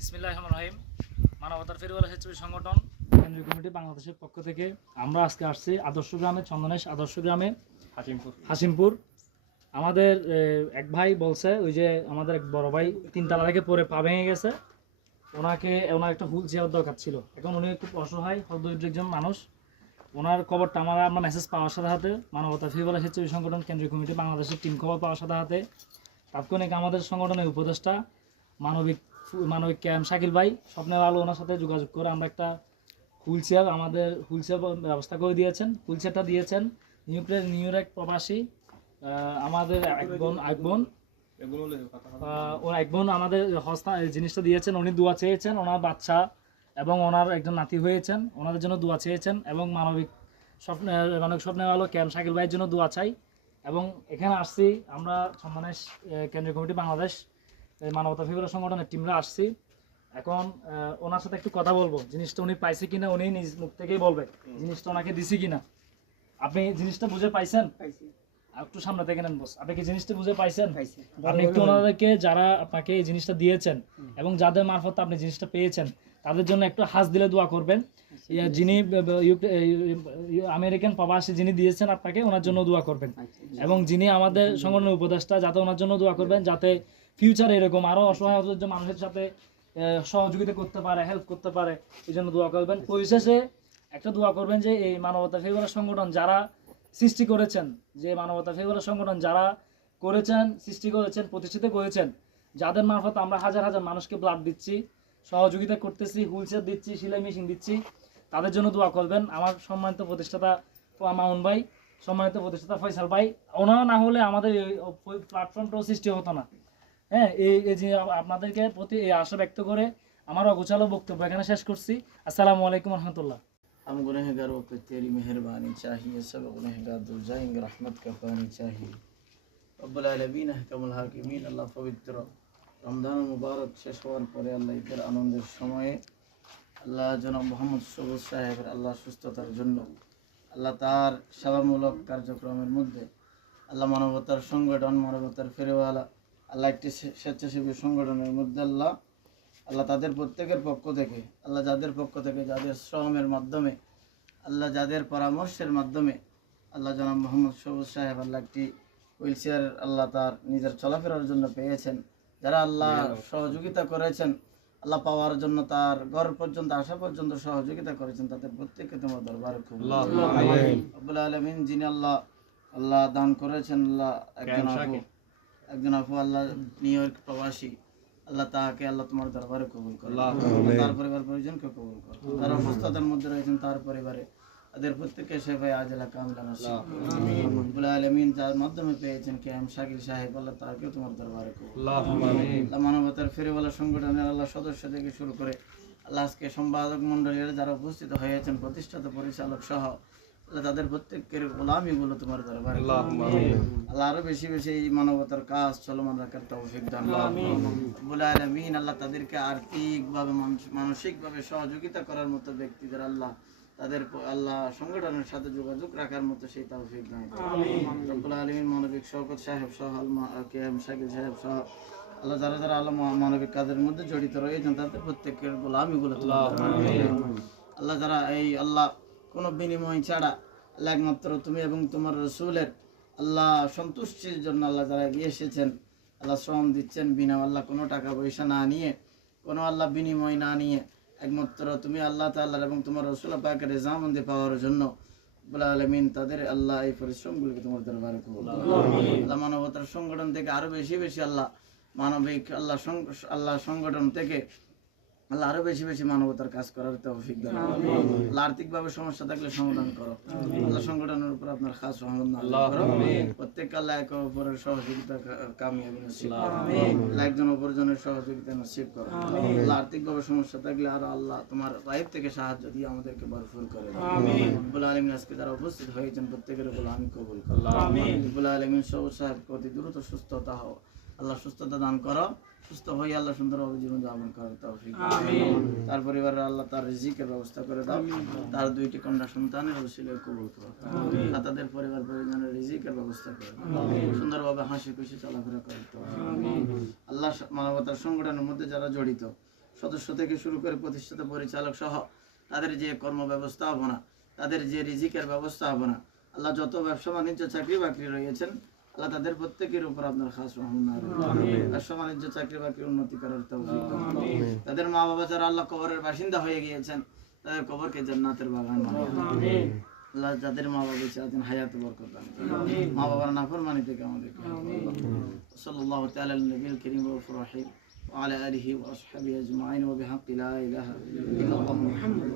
বিসমিল্লাহ রহমান রহিম মানবতার ফেরিওয়ালা স্বেচ্ছাসেবী সংগঠন কেন্দ্রীয় কমিটি বাংলাদেশের পক্ষ থেকে আমরা আজকে আসছি আদর্শ গ্রামে চন্দনেশ আদর্শ গ্রামে হাসিমপুর। হাসিমপুর। আমাদের এক ভাই বলছে ওই যে আমাদের এক বড় ভাই তিনতলা থেকে পরে পা ভেঙে গেছে। ওনাকে ওনার একটা হুল চেয়ার দরকার ছিল। এখন উনি খুব অসহায় হৃদয়িত একজন মানুষ। ওনার খবরটা আমরা আমরা মেসেজ পাওয়ার সাথে হাতে মানবতা ফিবলা স্বেচ্ছাসেবী সংগঠন কেন্দ্রীয় কমিটি বাংলাদেশের টিম খবর পাওয়ার সাথে সাথে তাৎক্ষণিক আমাদের সংগঠনের উপদেষ্টা মানবিক মানবিক ক্যাম্প শাকিল ভাই, স্বপ্নের আলো ওনার সাথে যোগাযোগ করে আমরা একটা হুইল চেয়ার আমাদের হুইল চেয়ার ব্যবস্থা করে দিয়েছেন। হুইল চেয়ারটা দিয়েছেন নিউ নিউ ইয়র্ক প্রবাসী আমাদের এক বোন এক বোন ওর এক বোন আমাদের হস্তা জিনিসটা দিয়েছেন। উনি দোয়া চেয়েছেন ওনার বাচ্চা এবং ওনার একজন নাতি হয়েছেন। ওনাদের জন্য দোয়া চেয়েছেন এবং মানবিক স্বপ্নে মানবিক স্বপ্নের আলো ক্যাম্প শাকিল ভাইয়ের জন্য দোয়া চাই। এবং এখানে আসছি আমরা সম্মানের কেন্দ্রীয় কমিটি বাংলাদেশ মানবতা ফিবর সংগঠনের টিমরা আসছি। এখন ওনার সাথে একটু কথা বলব। জিনিসটা উনি পাইছে কিনা উনি নিজ মুখ থেকেই বলবে জিনিসটা ওনাকে দিছি কিনা। আপনি জিনিসটা বুঝে পাইছেন? আর একটু সামনে থেকে নেন বস আপনি কি জিনিসটা বুঝে পাইছেন? আপনি একটু ওনাদেরকে যারা আপনাকে এই জিনিসটা দিয়েছেন এবং যাদের মারফত আপনি জিনিসটা পেয়েছেন তাদের জন্য একটু হাস দিলে দোয়া করবেন। যিনি এ, ইউ- আমেরিকান প্রবাসী যিনি দিয়েছেন আপনাকে ওনার জন্য দোয়া করবেন। এবং যিনি আমাদের সংগঠনের উপদেষ্টা যাতে ওনার জন্য দোয়া করবেন যাতে ফিউচারে এরকম আরও অসহায় অসহায় মানুষের সাথে সহযোগিতা করতে পারে হেল্প করতে পারে এই জন্য দোয়া করবেন। পরিশেষে একটা দোয়া করবেন যে এই মানবতা ফেভার সংগঠন যারা সৃষ্টি করেছেন যে মানবতা ফেভার সংগঠন যারা করেছেন সৃষ্টি করেছেন প্রতিষ্ঠিত করেছেন যাদের মারফত আমরা হাজার হাজার মানুষকে ব্লাড দিচ্ছি সহযোগিতা করতেছি হুইলচেয়ার দিচ্ছি সেলাই মেশিন দিচ্ছি তাদের জন্য দোয়া করবেন আমার সম্মানিত প্রতিষ্ঠাতা মামুন ভাই সম্মানিত প্রতিষ্ঠাতা ফয়সাল ভাই ওনারা না হলে আমাদের এই প্ল্যাটফর্মটাও সৃষ্টি হতো না হ্যাঁ এই এই যে আপনাদেরকে প্রতি এই আশা ব্যক্ত করে আমার অগোছালো বক্তব্য এখানে শেষ করছি আসসালামু আলাইকুম রহমতুল্লাহ हम गुनहगारों को तेरी मेहरबानी चाहिए सब गुनहगार धुल जाएंगे रहमत का पानी चाहिए রব্বুল আলমিন হাকামুল হাকিমিন আল্লাহ পবিত্র রমজান মুবারক শেষ হওয়ার পরে আল্লাহ ঈদের আনন্দের সময়ে আল্লাহ জনাব মোহাম্মদ সবুজ সাহেবের আল্লাহ সুস্থতার জন্য আল্লাহ তার সেবামূলক কার্যক্রমের মধ্যে আল্লাহ মানবতার সংগঠন, মানবতার ফেরেওয়ালা, আল্লাহ একটি স্বেচ্ছাসেবী সংগঠনের মধ্যে আল্লাহ আল্লাহ তাদের প্রত্যেকের পক্ষ থেকে, আল্লাহ যাদের পক্ষ থেকে যাদের শ্রমের মাধ্যমে, আল্লাহ যাদের পরামর্শের মাধ্যমে আল্লাহ জনাব মোহাম্মদ সবুজ সাহেব আল্লাহ একটি হুইল চেয়ার আল্লাহ তার নিজের চলাফেরার জন্য পেয়েছেন। যারা আল্লাহ সহযোগিতা করেছেন আল্লাহ পাওয়ার জন্য তার ঘর পর্যন্ত আসা পর্যন্ত সহযোগিতা করেছেন তাদের প্রত্যেককে তোমার দরবারে খুব আব্বুল আলমিন যিনি আল্লাহ আল্লাহ দান করেছেন আল্লাহ একজন আপু একজন আপু আল্লাহ নিউ ইয়র্ক প্রবাসী আল্লাহ তাহাকে আল্লাহ তোমার দরবারে কবুল করো তার পরিবার পরিজনকে কবুল করো যারা অসুস্থতার মধ্যে রয়েছেন তার পরিবারে তাদের প্রত্যেককে সে ভাই আজলা কামলা নসিব। রব্বুল আলামিন যার মাধ্যমে পেয়েছেন কে এম শাকিল সাহেব আল্লাহ তাকেও তোমার দরবারে কবুল। আল্লাহ মানবতার ফেরিওয়ালা সংগঠনের আল্লাহ সদস্য থেকে শুরু করে আল্লাহ আজকে সম্পাদক মন্ডলীরা যারা উপস্থিত হয়েছেন প্রতিষ্ঠাতা পরিচালক সহ আল্লাহ তাদের প্রত্যেকের গোলামিগুলো তোমার দরবারে আল্লাহ আরও বেশি বেশি এই মানবতার কাজ চলমান রাখার তৌফিক দান বলে আলমিন আল্লাহ তাদেরকে আর্থিকভাবে মানস- মানসিকভাবে সহযোগিতা করার মতো ব্যক্তিদের আল্লাহ তাদের আল্লাহ সংগঠনের সাথে যোগাযোগ রাখার মতো সেই তৌফিক দান রব্বুল আলমিন মানবিক শওকত সাহেব সহ আলমা শাকিল সাহেব সহ আল্লাহ যারা যারা আল্লাহ মানবিক কাজের মধ্যে জড়িত রয়েছেন তাদের প্রত্যেকের গোলামিগুলো তোমার দরবারে আল্লাহ যারা এই আল্লাহ কোনো বিনিময় ছাড়া আল্লাহ একমাত্র তুমি এবং তোমার রসুলের আল্লাহ সন্তুষ্টির জন্য আল্লাহ যারা এগিয়ে এসেছেন আল্লাহ শ্রম দিচ্ছেন বিনা আল্লাহ কোনো টাকা পয়সা না নিয়ে কোনো আল্লাহ বিনিময় না নিয়ে একমাত্র তুমি আল্লাহ তাল্লাহ এবং তোমার রসুল পাকের রেজামন্দি পাওয়ার জন্য আলমিন তাদের আল্লাহ এই পরিশ্রমগুলিকে তোমার দরবারে আল্লাহ মানবতার সংগঠন থেকে আরও বেশি বেশি আল্লাহ মানবিক আল্লাহ আল্লাহ সংগঠন থেকে আল্লাহ আরও বেশি বেশি মানবতার কাজ করার তৌফিক দান করো। আল্লাহ আর্থিকভাবে সমস্যা থাকলে সমাধান করো। আল্লাহ সংগঠনের উপর আপনার খাস রহমত করো। প্রত্যেক আল্লাহ একে অপরের সহযোগিতা কামিয়াবি নসিব করো। আল্লাহ একজন অপরজনের সহযোগিতা নসিব করো। আল্লাহ আর্থিকভাবে সমস্যা থাকলে আর আল্লাহ তোমার পাইপ থেকে সাহায্য দিয়ে আমাদেরকে ভরপুর করে রব্বুল আলামিন আজকে যারা উপস্থিত হয়েছেন প্রত্যেকের উপর আমি কবুল করো রব্বুল আলামিন সবুজ সাহেব অতি দ্রুত সুস্থতা হও আল্লাহ সুস্থতা দান করো। সুস্থ হয়ে আল্লাহ সুন্দরভাবে জীবন যাপন করার তৌফিক তার পরিবারের আল্লাহ তার রিজিকের ব্যবস্থা করে দাও। তার দুইটি কন্যা সন্তানের ওসিলে কবুল করো। আর তাদের পরিবার পরিজনের রিজিকের ব্যবস্থা করে দাও। সুন্দরভাবে হাসি খুশি চলাফেরা করে আল্লাহ মানবতার সংগঠনের মধ্যে যারা জড়িত সদস্য থেকে শুরু করে প্রতিষ্ঠাতা পরিচালক সহ তাদের যে কর্ম ব্যবস্থাপনা তাদের যে রিজিকের ব্যবস্থাপনা আল্লাহ যত ব্যবসা বাণিজ্য চাকরি বাকরি রয়েছেন আল্লাহ তাদের প্রত্যেকের উপর আপনার খাস রহমান ব্যবসা বাণিজ্য চাকরি বাকরি উন্নতি করার তৌফিক দান করুন। তাদের মা বাবা যারা আল্লাহ কবরের বাসিন্দা হয়ে গিয়েছেন তাদের কবরকে জান্নাতের বাগান বানিয়ে দিন। আল্লাহ যাদের মা বাবা বেঁচে আছেন হায়াত বরকত দান করুন। মা বাবার নাফরমানি থেকে আমাদেরকে সাল্লাল্লাহু তাআলা আলা নবিয়িল কারীম ওয়া রাহিম وعلى آله وأصحابه أجمعين وبحق لا إله إلا الله محمد